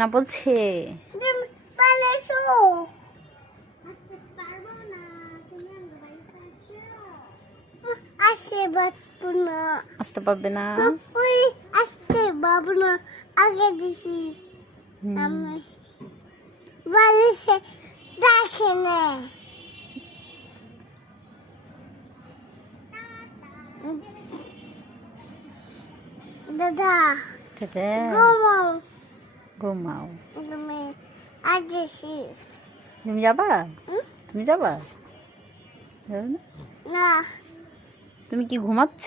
না বলছে আসতে পারবে না। আসতে বাবু না আগে দিছি আমি বালিশে দেখে না দাদা ঘুমাও ঘুমাও। তুমি আজ দিছি তুমি যাবা? তুমি যাবা? যাবে না? না তুমি কি ঘুমাচ্ছ?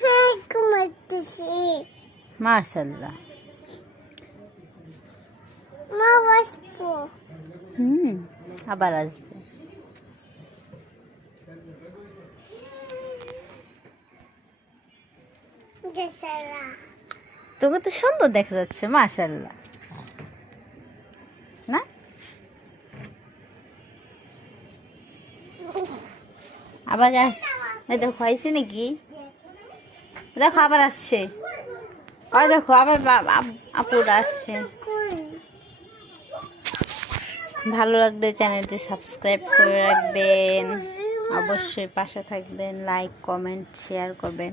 হ্যাঁ ঘুমাচ্ছি মাশাআল্লাহ। মা বসবো আবার আসবে। তোকে তো সুন্দর দেখা যাচ্ছে মাশাআল্লাহ না? আবার আস দেখো হয়েছে নাকি? দেখো আবার আসছে। ওই দেখো আবার আপুর আসছে। ভালো লাগলে চ্যানেলটি সাবস্ক্রাইব করে রাখবেন, অবশ্যই পাশে থাকবেন, লাইক কমেন্ট শেয়ার করবেন।